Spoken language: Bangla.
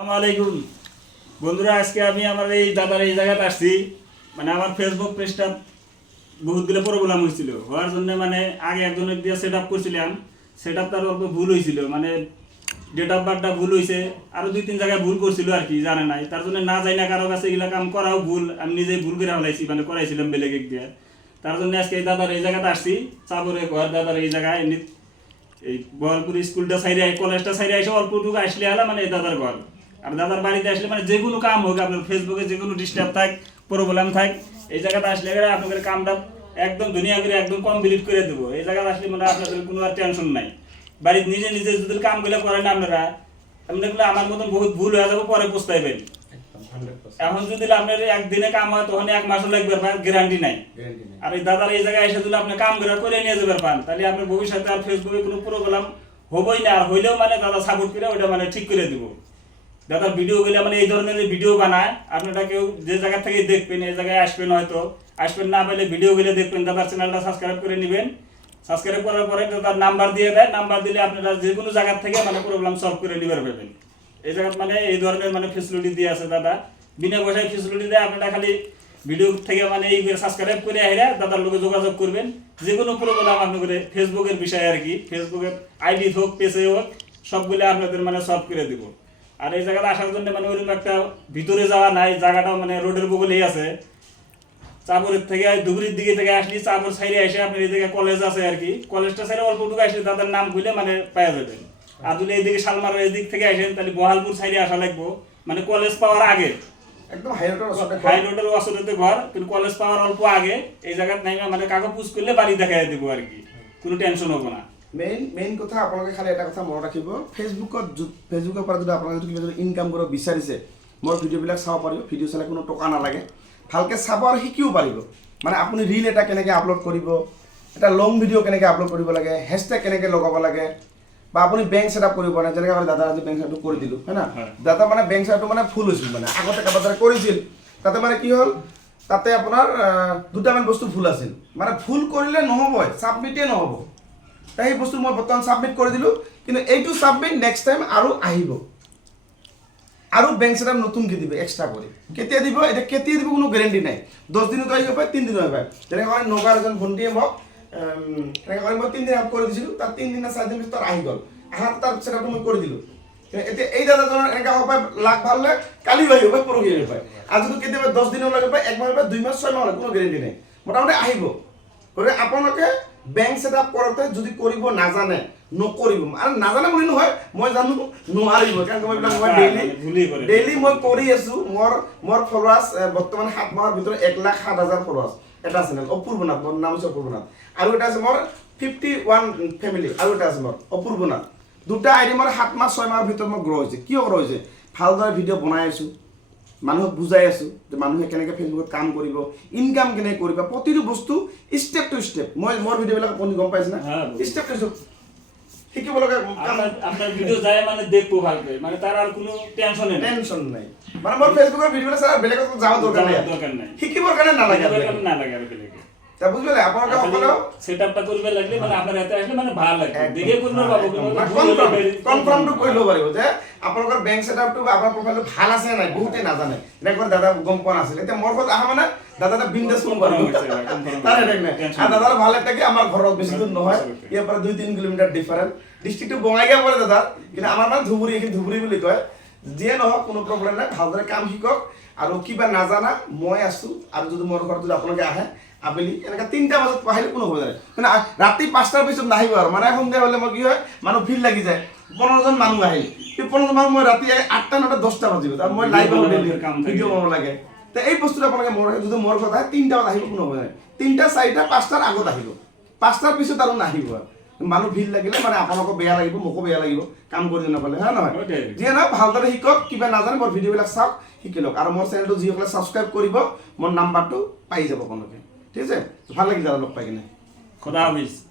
আসসালামু বন্ধুরা, আজকে আমি আমার এই দাদার এই জায়গাতে আসছি। মানে আমার ফেসবুক পেজটা বহুতগুলো প্রবলেম হয়েছিল হওয়ার জন্য মানে আগে একজনের দিয়ে সেট আপ করছিলাম। সেট আপ তার অল্প ভুল হয়েছিল মানে ডেট অফ বার্থটা ভুল হয়েছে আরও দুই তিন জায়গায় ভুল করছিল আর কি, জানে নাই। তার জন্য না যাই না কারও কাছে এগুলা কাম করাও ভুল। আমি নিজেই ভুল করে ফেলাইছি মানে করাইছিলাম বেলেগ এক দিয়ে। তার জন্য আজকে এই দাদার এই জায়গাতে আসছি। চাবরে ঘর দাদার এই জায়গায়। এই বহরপুর স্কুলটা সাইডে কলেজটা সাইডে এসে অল্পটুকু আসলে হলো মানে এই দাদার ঘর। আর দাদার বাড়িতে আসলে মানে যে কোনো কাম হোক আপনার ফেসবুকে যে কোনো ডিস্টার্ব থাক প্রবলেম থাক এই জায়গাতে আসলে আপনাদের কামটা একদম দুনিয়া করে একদম কমপ্লিট করে দেবো। এই জায়গাতে আসলে মানে আপনাদের কোনো আর টেনশন নাই। বাড়িতে নিজে নিজে যদি কামগুলো করেন আপনারা আপনি দেখলে আমার মতন বহুত ভুল হয়ে যাবে পরে পস্তাইবেন। এখন যদি আপনার একদিনে কাম হয় তখন এক মাসও লাগবে পান গ্যারান্টি নাই। আর এই দাদার এই জায়গায় এসে যদি আপনি কাম করে করে নিয়ে যাবেন পান তাহলে আপনার ভবিষ্যতে আর ফেসবুকে কোনো প্রবলেম হবই না। আর হইলেও মানে দাদা সাপোর্ট করে ওটা মানে ঠিক করে দিব। দাদার ভিডিও গুলো মানে এই ধরনের ভিডিও বানায়, আপনারা কেউ যে জায়গা থেকে দেখবেন, এই জায়গায় আসবেন হয়তো। আসবেন না পেলে ভিডিও গুলো দেখবেন। দাদার চ্যানেলটা সাবস্ক্রাইব করে নেবেন। সাবস্ক্রাইব করার পরে দাদার নাম্বার দিয়ে দেয়। নাম্বার দিলে আপনারা যে কোনো জায়গা থেকে মানে প্রবলেম সলভ করে নিবার পাবেন এই জায়গা মানে এই ধরনের মানে ফেসিলিটি দিয়ে আছে দাদা। বিনা পয়সায় ফেসিলিটি দেয় আপনারা খালি ভিডিও থেকে মানে এই সাবস্ক্রাইব করে আহিরা দাদার লোকে যোগাযোগ করবেন। যে কোনো প্রবলেম আপনি করে ফেসবুকের বিষয়ে আর কি। ফেসবুকের আইডি হোক পেজে হোক, সবগুলো আপনাদের মানে সলভ করে দিব। আর এই জায়গাটা আসার জন্য মানে ওরকম একটা ভিতরে যাওয়া নাই জায়গাটা মানে রোডের বগলেই আছে। চাপরের থেকে ধুবড়ির দিকে থেকে আসলি চাপর সাইডে এসে আপনার এই জায়গায় কলেজ আছে আর কি। কলেজটা সাইডে অল্পটুকু আসলে দাদার নাম খুলে মানে পাওয়া যাবেন আর যদি এইদিকে শালমার এই দিক থেকে আসেন তাহলে বহালপুর সাইডে আসা লাগবো। মানে কলেজ পাওয়ার আগে। একদম হাই রোডের অসুবিধা ঘর। কিন্তু কলেজ পাওয়ার অল্প আগে। এই জায়গাত নাই মানে কাগজ পুষ করলে বাড়ি দেখাই দিব আর কি। কোনো টেনশন হব না। মেইন মেইন কথা আপোনালোকে খালি এটা কথা মনত ৰাখিব। ফেচবুকত ফেচবুকৰ পৰা যদি আপোনালোকে যদি কিবা যদি ইনকাম কৰিব বিচাৰিছে মোৰ ভিডিঅ'বিলাক চাব পাৰিব। ভিডিঅ' চালে কোনো টকা নালাগে। ভালকৈ চাব আৰু শিকিব পাৰিব। মানে আপুনি ৰিল এটা কেনেকৈ আপলোড কৰিব এটা লং ভিডিঅ' কেনেকৈ আপলোড কৰিব লাগে হেচটেগ কেনেকৈ লগাব লাগে বা আপুনি বেংক ছেট আপ কৰিব পাৰে যেনেকৈ আমি দাদা আজি বেংক ছেটআপটো কৰি দিলোঁ হয় না? দাদা মানে বেংক ছেটআপটো মানে ফুল হৈছিল মানে। আগতে কাৰোবাৰ কৰিছিল। তাতে মানে কি হ'ল তাতে আপোনাৰ দুটামান বস্তু ভুল আছিল। মানে ভুল কৰিলে নহ'বই ছাবমিটেই নহ'ব। তা সেই বস্তু মই বৰ্তমান ছাবমিট কৰি দিলোঁ। কিন্তু এইটো ছাবমিট নেক্সট টাইম আৰু আহিব। আৰু বেংক ছেটআপ নতুনকৈ দিব এক্সট্ৰা কৰি। কেতিয়া দিব? এতিয়া কেতিয়া দিব কোনো গেৰেণ্টি নাই। দহ দিনতো আহিব পাৰে তিনিদিনো আহিব পাৰে। যেনেকৈ নগাঁৱৰ এজন ভণ্টিয়ে মোক তেনেকৈ কৰি মই তিনিদিন আপ কৰি দিছিলোঁ। তাৰ তিনিদিন চাৰিদিন পিছত তাৰ আহি গ'ল। আহাৰ তাৰ ছেটআপটো মই কৰি দিলোঁ। এতিয়া এই দাদাজনৰ এনেকৈ হ'ব পাৰে লাখ ভালো হ'লে কালিও আহিব পাৰে, পৰহি আহিব পাৰে। আজিতো কেতিয়াবা দহ দিনো লাগিব পাৰে, এক মাহ বা দুই মাহ, ছয় মাহ কোনো গেৰেণ্টি নাই। মোটামুটি আহিব। গতিকে আপোনালোকে বেংক ছেট আপ কৰোঁতে যদি কৰিব নাজানে নকৰিব। আৰু নাজানে বুলি নহয় মই জানো নোৱাৰিব। কাৰণ মই এইবিলাক মই ডেইলি। ডেইলি মই কৰি আছোঁ। মোৰ মোৰ ফলোৱাৰ্ছ বৰ্তমান সাত মাহৰ ভিতৰত এক লাখ সাত হাজাৰ ফলোৱাৰ্ছ এটা চেনেল অপূৰ্ব নাথ মোৰ নাম হৈছে অপূৰ্ব নাথ আৰু এটা আছে মোৰ ফিফটি ওৱান ফেমিলি আৰু এটা আছে মোৰ অপূৰ্ব নাথ দুটা আইডি মোৰ সাত মাহ ছয় মাহৰ ভিতৰত মোৰ গ্ৰ' হৈছে। কিয় গ্ৰ' হৈছে? ভালদৰে ভিডিঅ' বনাই আছোঁ। মানুহক বুজাই আছোঁ যে মানুহে কেনেকৈ ফেচবুকত কাম কৰিব ইনকাম কেনেকৈ কৰিব প্ৰতিটো বস্তু ষ্টেপ টু ষ্টেপ মই মোৰ ভিডিঅ'বিলাক আপুনি গম পাইছে না? ষ্টেপ টু ষ্টেপ শিকিব লগা কাম ভিডিঅ' যায় মানে দেখব ভালকৈ। মানে তাৰ আৰু কোনো টেনচন নাই। টেনশ্যন নাই। মানে মোৰ ফেচবুকৰ ভিডিঅ'বিলাক চাই বেলেগত যাব দৰকাৰ নাই। দৰকাৰ নাই। শিকিবৰ কাৰণে নালাগে নালাগে আৰু বেলেগে তা বুঝলে আপোনালোকে সকলেও সেট করবে লাগলে মানে আপনার আসলে মানে ভালো লাগে দেখে পাবো যে ভালো আছে নাই বহুতে দাদা গম মানে দাদা নহয়। দাদা। কিন্তু আমাৰ মানে ধুবুৰী বুলি কয়। যিয়ে নহওক কোনো প্ৰব্লেম নাই। ভালদৰে কাম শিকক। আৰু কিবা নাজানা মই আছোঁ। আৰু যদি মোৰ ঘৰত যদি আপোনালোকে আহে আবেলি এনেকৈ তিনিটা বজাত আহিলে কোনো হ'ব নাই মানে ৰাতি পাঁচটাৰ পিছত নাহিব আৰু। মানে সন্ধিয়া হ'লে মই কি হয় মানুহ ভিৰ লাগি যায়। পোন্ধৰজন মানুহ আহিল। সেই পোন্ধৰজন মানুহ মই ৰাতি আঠটা নটা দহটা বাজিব তাৰ মই লাইভ ভিডিঅ' বনাব লাগে। তো এই বস্তুটো আপোনালোকে মোৰ যদি মোৰ আহে তিনিটা বজাত আহিব কোনো হ'ব নাই তিনিটা চাৰিটা পাঁচটাৰ আগত আহিব। পাঁচটাৰ পিছত আৰু নাহিব আৰু। মানুহ ভিৰ লাগিলে মানে আপোনালোকো বেয়া লাগিব মোকো বেয়া লাগিব কাম কৰি নাপালে। হয় নহয়? যিয়ে নহওক ভালদৰে শিকক কিবা নাজানে মোৰ ভিডিঅ'বিলাক চাওক শিকি লওক। আৰু মোৰ চেনেলটো যিসকলে ছাবস্ক্ৰাইব কৰিব মোৰ নাম্বাৰটো পাই যাব আপোনালোকে। ঠিক আছে? ভালো লাগিল দাদা লগ পাই কিনে। খোদা হাফিজ।